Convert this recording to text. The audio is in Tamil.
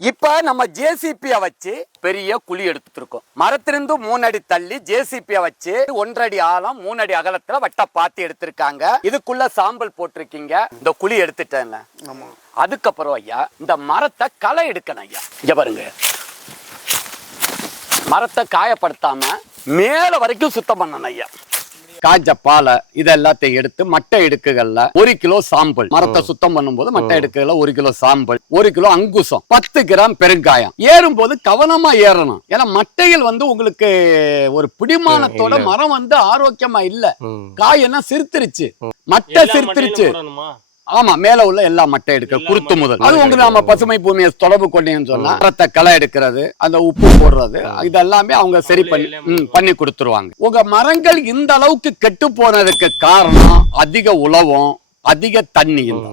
இப்ப நம்ம ஜேசிபிய வச்சு பெரிய குழி எடுத்துட்டு இருக்கோம் மரத்திலிருந்து மூணு அடி தள்ளி ஜேசிபிய வச்சு ஒன்றடி ஆழம் மூணு அடி அகலத்துல வட்ட பாத்தி எடுத்திருக்காங்க. இதுக்குள்ள சாம்பல் போட்டிருக்கீங்க. இந்த குழி எடுத்துட்டேன்ல அதுக்கப்புறம் ஐயா இந்த மரத்தை களை எடுக்கணும் ஐயா. இங்க பாருங்க. மரத்தை காயப்படுத்தாம மேல வரைக்கும் சுத்தம் பண்ணணும் ஐயா. காஞ்ச பாலை இது எல்லாத்தையும் எடுத்து மட்டை இடுக்குகள்ல ஒரு கிலோ சாம்பல். மரத்தை சுத்தம் பண்ணும்போது மட்டை இடுக்குகள்ல ஒரு கிலோ சாம்பல் ஒரு கிலோ அங்குசம் பத்து கிராம் பெருங்காயம். ஏறும்போது கவனமா ஏறணும். ஏன்னா மட்டையில் வந்து உங்களுக்கு ஒரு பிடிமானத்தோட மரம் வந்து ஆரோக்கியமா இல்ல. காயெல்லாம் சிரித்துருச்சு. மட்டை சிரித்துருச்சு. ஆமா மேல உள்ள எல்லா மட்டை எடுக்க குருத்து முதல். அது உங்களுக்கு நம்ம பசுமை பூமியை தொடர்பு கொண்டீங்கன்னு சொன்னா மரத்தை களை எடுக்கிறது அந்த உப்பு போடுறது இதெல்லாமே அவங்க சரி பண்ணி பண்ணி கொடுத்துருவாங்க. உங்க மரங்கள் இந்த அளவுக்கு கெட்டு போனதுக்கு காரணம் அதிக உழவும் அதிக தண்ணியும்